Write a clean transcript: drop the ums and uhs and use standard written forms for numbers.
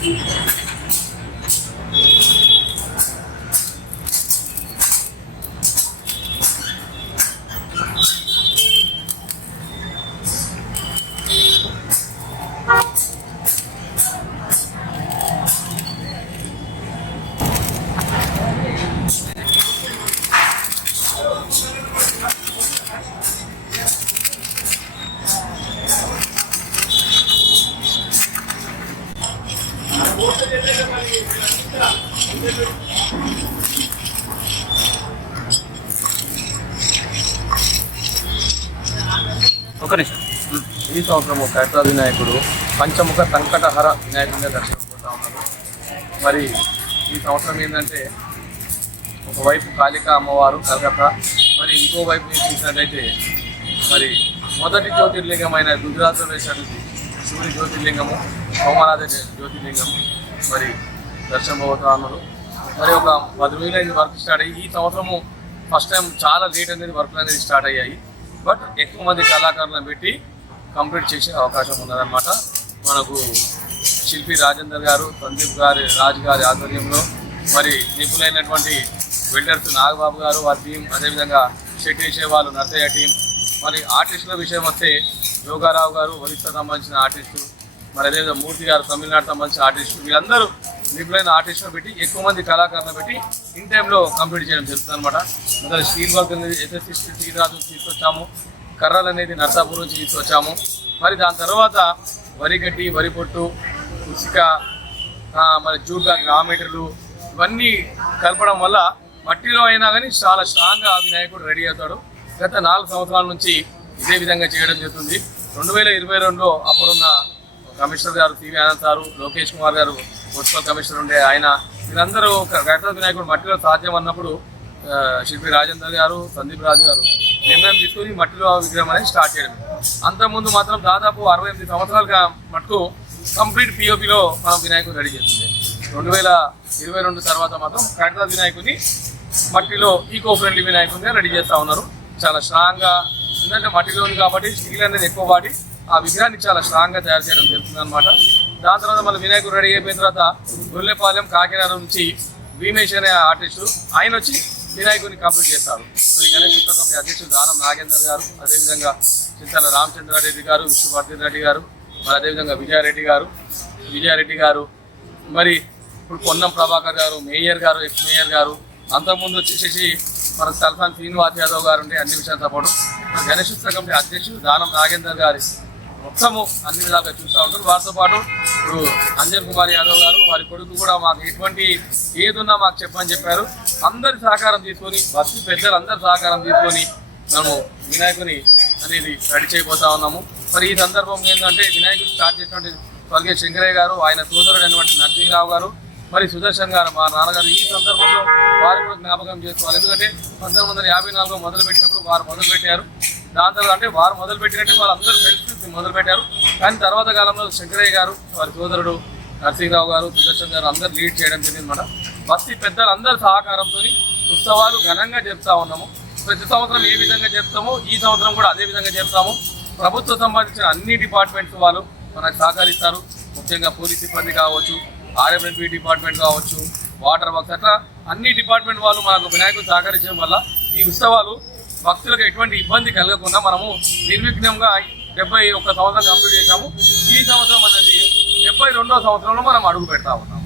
ఈ సంవత్సరము కైతా వినాయకుడు పంచముఖ సంకటహర వినాయకుడిగా దర్శనపోతా ఉన్నారు. మరి ఈ సంవత్సరం ఏంటంటే ఒకవైపు కాళికా అమ్మవారు కలకత్తా, మరి ఇంకోవైపు చూసినట్టయితే మరి మొదటి జ్యోతిర్లింగమైన గుజరాత్లో వేసినటువంటి శివుడి జ్యోతిర్లింగము, సోమనాథ జ్యోతిర్లింగము మరి దర్శనపోతా ఉన్నారు. మరి ఒక 10 రోజులైంది వర్క్ స్టార్ట్ అయ్యి. ఈ సంవత్సరము ఫస్ట్ టైం చాలా లేట్ అనేది వర్క్లు అనేది స్టార్ట్ అయ్యాయి. బట్ ఎక్కువ మంది కళాకారులను పెట్టి కంప్లీట్ చేసే అవకాశం ఉన్నదన్నమాట. మనకు శిల్పి రాజేందర్ గారు, సందీప్ గారి రాజు గారి ఆధ్వర్యంలో మరి నిపుణులైనటువంటి బిల్డర్స్ నాగబాబు గారు వారి టీం, అదేవిధంగా షెట్ వేసే వాళ్ళు నర్సయ్య టీం, మరి ఆర్టిస్టుల విషయం వస్తే యోగారావు గారు ఒరిస్సా సంబంధించిన ఆర్టిస్టు, మరి అదేవిధంగా మూర్తి గారు తమిళనాడు సంబంధించిన ఆర్టిస్టు, వీళ్ళందరూ నిపుణులైన ఆర్టిస్టులు పెట్టి ఎక్కువ మంది కళాకారులను పెట్టి ఇన్ టైంలో కంప్లీట్ చేయడం జరుగుతుంది అనమాట. అందులో స్టీల్ వర్క్ అనేది ఎస్ఎస్సి శ్రీరాజు తీసుకొచ్చాము, కర్రలు అనేది నర్సాపూర్ నుంచి తీసుకొచ్చాము. మరి దాని తర్వాత వరిగడ్డి, వరి పొట్టు, ఉసిక, మరి జూట్ రా మెటీరియల్ ఇవన్నీ కలపడం వల్ల మట్టిలో అయినా కానీ చాలా స్ట్రాంగ్గా వినాయకుడు రెడీ అవుతాడు. గత 4 సంవత్సరాల నుంచి ఇదే విధంగా చేయడం జరుగుతుంది. 2022లో అప్పుడున్న కమిషనర్ గారు సివి ఆనంద్ సారు, లోకేష్ కుమార్ గారు మున్సిపల్ కమిషనర్ ఉండే ఆయన, వీళ్ళందరూ గణపతి వినాయకుడు మట్టిలో సాధ్యం అన్నప్పుడు శిల్పి రాజేందర్ గారు, సందీప్ రాజు గారు నిర్ణయం తీసుకుని మట్టిలో విగ్రహం అనేది స్టార్ట్ చేయడం. అంతకుముందు మాత్రం దాదాపు 68 సంవత్సరాలుగా మటుకు కంప్లీట్ పిఓపిలో మనం వినాయకుడు రెడీ చేస్తుంది. 2022 తర్వాత మాత్రం గణపతి వినాయకుడిని మట్టిలో ఈకో ఫ్రెండ్లీ వినాయకుడిగా రెడీ చేస్తూ ఉన్నారు. చాలా స్ట్రాంగ్గా, ఎందుకంటే మట్టిలో ఉంది కాబట్టి స్టీల్ అనేది ఎక్కువ వాడి ఆ విగ్రహాన్ని చాలా స్ట్రాంగ్గా తయారు చేయడం జరుగుతుంది అనమాట. దాని తర్వాత మళ్ళీ వినాయకుడు రెడీ అయిపోయిన తర్వాత గొల్లెపాలెం కాకినాడ నుంచి భీమేష్ అనే ఆర్టిస్టు ఆయన వచ్చి వినాయకుడిని కంప్లీట్ చేస్తారు. మరి గణేష్ ఉత్సవ కమిటీ అధ్యక్షుడు దానం నాగేందర్ గారు, అదేవిధంగా చింతల రామచంద్రారెడ్డి గారు, విష్ణువర్ధన్ రెడ్డి గారు, మరి అదేవిధంగా విజయారెడ్డి గారు, మరి ఇప్పుడు పొన్నం ప్రభాకర్ గారు, మేయర్ గారు, ఎక్స్ మేయర్ గారు, అంతకుముందు వచ్చేసి మన సల్ఫాన్ శ్రీనివాస్ యాదవ్ గారు ఉంటే అన్ని విషయాలు సపోర్టు. గణేష్ ఉత్సవ కమిటీ అధ్యక్షుడు దానం నాగేందర్ గారి మొత్తము అన్ని విధాలుగా చూస్తూ ఉంటారు. వారితో పాటు ఇప్పుడు అంజన్ కుమార్ యాదవ్ గారు, వారి కొడుకు కూడా మాకు ఎటువంటి ఏదున్నా మాకు చెప్పని చెప్పారు. అందరి సహకారం తీసుకొని, భక్తి పెద్దలు అందరి సహకారం తీసుకొని మనము వినాయకుని అనేది రెడీ చేయబోతా ఉన్నాము. మరి ఈ సందర్భం ఏంటంటే వినాయకుడు స్టార్ట్ చేసినటువంటి స్వర్గీయ శంకరయ్య గారు, ఆయన సోదరుడు అయినటువంటి నరసింహరావు గారు, మరి సుదర్శన్ గారు మా నాన్నగారు ఈ సందర్భంలో వారు కూడా జ్ఞాపకం చేసుకోవాలి. ఎందుకంటే 1954 మొదలుపెట్టినప్పుడు వారు మొదలుపెట్టారు. దాని తర్వాత అంటే వారు మొదలుపెట్టినట్టే వాళ్ళందరూ కలిసి మొదలుపెట్టారు. కానీ తర్వాత కాలంలో శంకరయ్య గారు, వారి సోదరుడు నరసింహరావు గారు, సుదర్శన్ గారు అందరూ లీడ్ చేయడం జరిగిందన్నమాట. బస్తీ పెద్దలు అందరి సహకారంతో ఉత్సవాలు ఘనంగా జరుపుతా ఉన్నాము. ప్రతి సంవత్సరం ఏ విధంగా జరుపుతామో ఈ సంవత్సరం కూడా అదే విధంగా జరుపుతాము. ప్రభుత్వం సంబంధించిన అన్ని డిపార్ట్మెంట్స్ వాళ్ళు మనకు సహకరిస్తారు. ముఖ్యంగా పోలీస్ సిబ్బంది కావచ్చు, ఆర్ఎండ్బి డిపార్ట్మెంట్ కావచ్చు, వాటర్ వర్క్స్, అట్లా అన్ని డిపార్ట్మెంట్ వాళ్ళు మనకు వినాయకుడు సహకరించడం వల్ల ఈ ఉత్సవాలు భక్తులకు ఎటువంటి ఇబ్బంది కలగకుండా మనము నిర్విఘ్నంగా 71 సంవత్సరం కంప్లీట్ చేశాము. ఈ సంవత్సరం అనేది 72వ సంవత్సరంలో మనం అడుగు పెడతా ఉన్నాము.